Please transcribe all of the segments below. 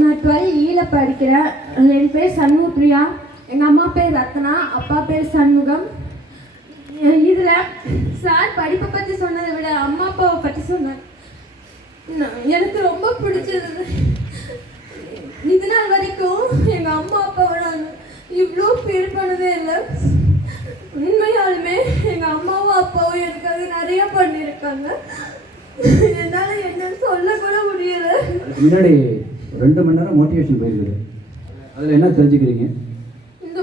நான் 12E படிக்கிறேன். என் பேர் சண்முகப்பிரியா. எங்கள் அம்மா பேர் ரத்னா, அப்பா பேர் சண்முகம். இதில் சார் படிப்பை பற்றி சொன்னதை விட அம்மா அப்பாவை பற்றி சொன்னார். எனக்கு ரொம்ப பிடிச்சது. இது நாள் வரைக்கும் எங்கள் அம்மா அப்பாவை நான் இவ்வளோ ஃபீல் பண்ணதே இல்லை. உண்மையாலுமே எங்கள் அம்மாவும் அப்பாவும் எனக்காக நிறைய பண்ணியிருக்காங்க. என்னால் என்னன்னு சொல்ல கூட முடியலை. முன்னாடி 2 மணி நேரம் மோட்டிவேஷன் போயிருக்குது. அதில் என்ன தெரிஞ்சுக்கிறீங்க? இந்த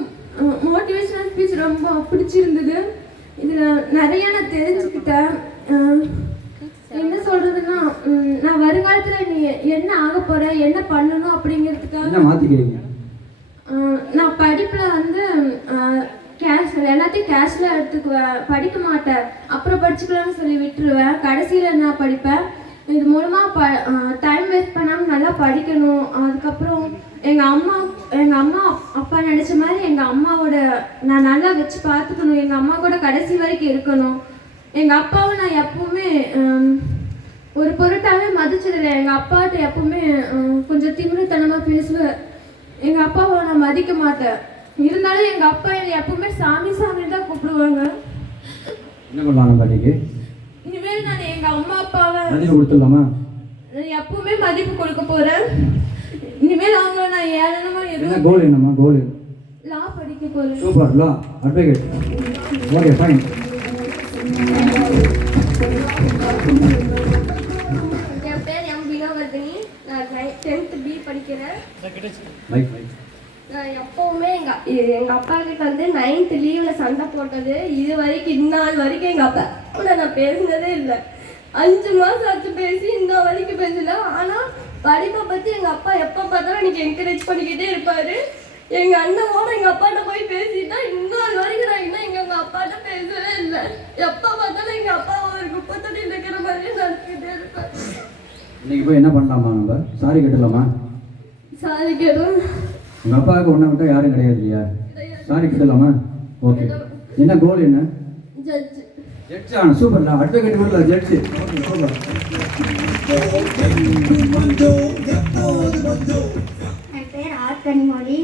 மோட்டிவேஷனல் ஸ்பீச் ரொம்ப பிடிச்சிருந்தது. இதில் நிறைய நான் தெரிஞ்சுக்கிட்டேன். என்ன சொல்கிறதுன்னா, நான் வருங்காலத்தில் நீ என்ன ஆக போகிற, என்ன பண்ணணும் அப்படிங்கிறதுக்காக என்ன மாற்றிக்கிறீங்க? நான் படிப்பில் வந்து எல்லாத்தையும் கேஷில் எடுத்துக்குவேன். படிக்க மாட்டேன், அப்புறம் படிச்சுக்கலாம்னு சொல்லி விட்டுருவேன். கடைசியில் நான் படிப்பேன். இது மூலமாக டைம் வேஸ்ட் பண்ணாமல் நல்லா படிக்கணும். அதுக்கப்புறம் எங்கள் அம்மா அப்பா நினச்ச மாதிரி எங்கள் அம்மாவோட நான் நல்லா வச்சு பார்த்துக்கணும். எங்கள் அம்மா கூட கடைசி வரைக்கும் இருக்கணும். எங்கள் அப்பாவை நான் எப்பவுமே ஒரு பொருட்டாகவே மதிச்சதில்லை. எங்கள் அப்பாட்ட எப்பவுமே கொஞ்சம் திமிருத்தனமாக பேசுவேன். எங்கள் அப்பாவை நான் மதிக்க மாட்டேன். இருந்தாலும் எங்கள் அப்பா என்னை எப்பவுமே சாமி சாமின்னு தான் கூப்பிடுவாங்க. என்ன பண்ணலாம் பாட்டிக்கு? இனிமேல் நான் எங்கள் அம்மா அப்பாவை மதிப்பு கொடுத்துடலாமா? எப்பவுமே மதிப்பு கொடுக்க போகிறேன். இனிமேல் அவங்கள நான் ஏளனமாக என்ன கோல்? என்னம்மா கோல்? லா படிக்க போகிறேன். Super, law advocate. Okay, fine. என் பேர் எம் வினோவர்தினி. நான் 10th B படிக்கிறேன். நான் எப்பவுமே எங்கள் அப்பா கிட்ட வந்து 9th லீவில் சண்டை போட்டது இது வரைக்கும் இந்நாள் வரைக்கும் எங்கள் அப்பா கூட நான் பேசினதே இல்லை. 5 மாதம் ஆச்சு பேசி இன்ன வரைக்கும் பேசல. ஆனால் படிப்பை பற்றி எங்கள் அப்பா எப்போ பார்த்தாலும் எனக்கு என்கரேஜ் பண்ணிக்கிட்டே இருப்பார். எங்கள் அண்ணனோட எங்கள் அப்பாட்ட போய் பேசிட்டா இந்நாள் வரைக்கும் நான் இன்னும் எங்கள் அப்பாட்ட பேசவே இல்லை. எப்போ பார்த்தாலும் எங்கள் அப்பா ஒரு குப்பத்தொட்டியில் இருக்கிற மாதிரியே நடத்திக்கிட்டே இருப்பேன். இன்னைக்கு போய் என்ன பண்ணலாமா? நம்ம சாரி கட்டலாமா? சாரி கேட்டோம். உங்கள் அப்பாவுக்கு ஒன்றை விட்டால் யாரும் கிடையாது இல்லையா? சாரி கட்டலாமா? ஓகே. என்ன கோல்? என்ன ஜட்ஜ்? ஜட்ஜ் ஆன சூப்பர். நான் அட்வொகேட் கூட ஜட்ஜு. என் பேர் ஆர் கனிமொழி.